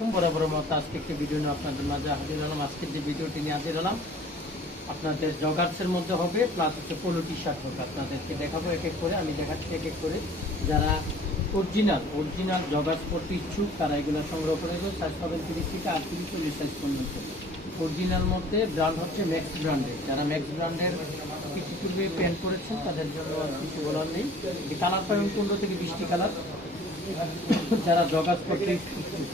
আলাইকুম। বরাবর মতো আজকে একটি ভিডিও নিয়ে আপনাদের মাঝে হাজির হলাম। আজকের যে ভিডিওটি নিয়ে হাজির হলাম আপনাদের জগার্সের মধ্যে হবে, প্লাস হচ্ছে পোলো টি শার্ট হবে। আপনাদেরকে দেখাবো এক এক করে, আমি দেখাচ্ছি এক এক করে। যারা অরিজিনাল জগার্স পড়তে ইচ্ছুক তারা এগুলো সংগ্রহ করে দেবেন। সাইজ পাবেন 30 থেকে 38-40 সাইজ পর্যন্ত। অরিজিনাল মধ্যে ব্র্যান্ড হচ্ছে ম্যাক্স ব্র্যান্ডের। যারা ম্যাক্স ব্র্যান্ডের কিছু পূর্বে প্যান্ট করেছেন তাদের জন্য আর কিছু বলার নেই। কালার পাবেন 15 থেকে 20টি কালার। যারা জগার্স পড়তে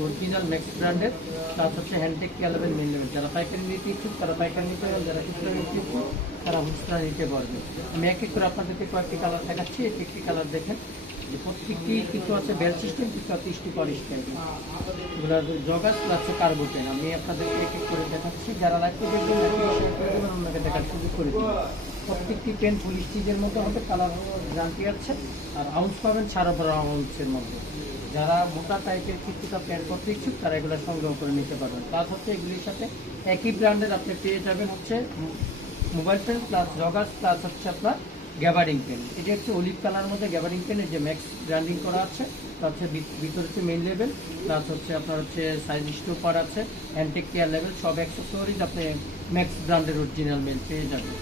অরিজিনাল ম্যাক্স ব্র্যান্ডের, প্লাস হচ্ছে হ্যান্ডটেক ক্যালাবেন মেন লেভেল। যারা পাইকারি নিতে ইচ্ছুক তারা পাইকারি নিতে পারবেন, যারা খুচরা নিতে ইচ্ছুক তারা খুচরা নিতে পারবে। আমি এক এক করে আপনাদেরকে কয়েকটি কালার দেখাচ্ছি। এক একটি কালার দেখেন যে প্রত্যেকটি কিছু আছে বেল সিস্টেম, কিছু আছে স্টিপার স্টাইল। এগুলো জগার্স প্লাস কার্গো পেন। আমি আপনাদেরকে এক এক করে দেখাচ্ছি। যারা লাগতে দেখবেন আপনাকে দেখার সুযোগ করে দেবেন। প্রত্যেকটি পেন ফুল স্টিচের মধ্যে হবে, কালার গ্যারান্টি আছে। আর আউন্স পাবেন 12.5 আউন্সের মধ্যে। যারা মোটা টাইপের কিছুটা প্যান্ট করতে ইচ্ছুক তারা এগুলো সংগ্রহ করে নিতে পারবেন। প্লাস হচ্ছে এগুলির সাথে একই ব্র্যান্ডের আপনি পেয়ে যাবেন হচ্ছে mobile pen plus joggers plus হচ্ছে আপনার গ্যাবারিং পেন। এটা হচ্ছে অলিভ কালার মধ্যে গ্যাবারিং পেনের যে ম্যাক্স ব্র্যান্ডিং করা আছে, তার হচ্ছে ভিতরে হচ্ছে মেইন লেভেল, প্লাস হচ্ছে আপনার হচ্ছে সাইজ স্টোপার আছে, হ্যান্ডটেক কেয়ার লেভেল, সব অ্যাক্সেসরিজ আপনি ম্যাক্স ব্র্যান্ডের অরিজিনাল মেল পেয়ে যাবেন।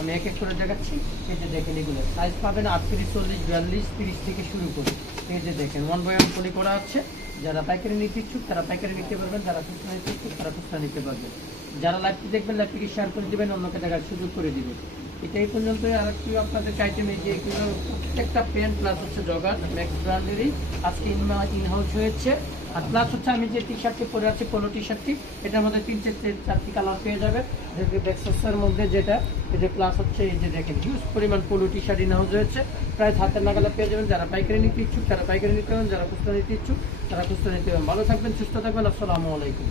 আমি এক এক করে দেখাচ্ছি। এই যে দেখেন এগুলো সাইজ পাবেন 38, 40, 42, 30 থেকে শুরু করে। এই যে দেখেন 1 বাই 1 পলি করা আছে। যারা পাইকারি নিতে ইচ্ছুক তারা পাইকারি নিতে পারবেন, যারা খুচরা নিতে ইচ্ছুক তারা খুচরা নিতে পারবেন। যারা লাইভটি দেখবেন লাইভটিকে শেয়ার করে দেবেন, অন্যকে দেখার সুযোগ করে দিবেন। এটাই পর্যন্ত। আর একটু আপনাদের আইটেম এই যে এগুলো প্রত্যেকটা পেন প্লাস হচ্ছে জগার ম্যাক্স ব্র্যান্ডেরই আজকে ইনহাউস হয়েছে। আর প্লাস হচ্ছে আমি যে টি শার্টটি পরে আছি পোলো টি শার্টটি, এটার মধ্যে 3-4টি কালার পেয়ে যাবে। ব্যাক্সের মধ্যে যেটা এটা প্লাস হচ্ছে এই যে দেখেন হিউজ পরিমাণ পোলো টি শার্ট ইনহাউস হয়েছে, প্রায় হাতের নাগালে পেয়ে যাবেন। যারা পাইকারি নিতে ইচ্ছুক তারা পাইকারি নিতে পারেন, যারা খুচরা নিতে ইচ্ছুক তারা খুচরা নিতে পারেন। ভালো থাকবেন, সুস্থ থাকবেন। আসসালামু আলাইকুম।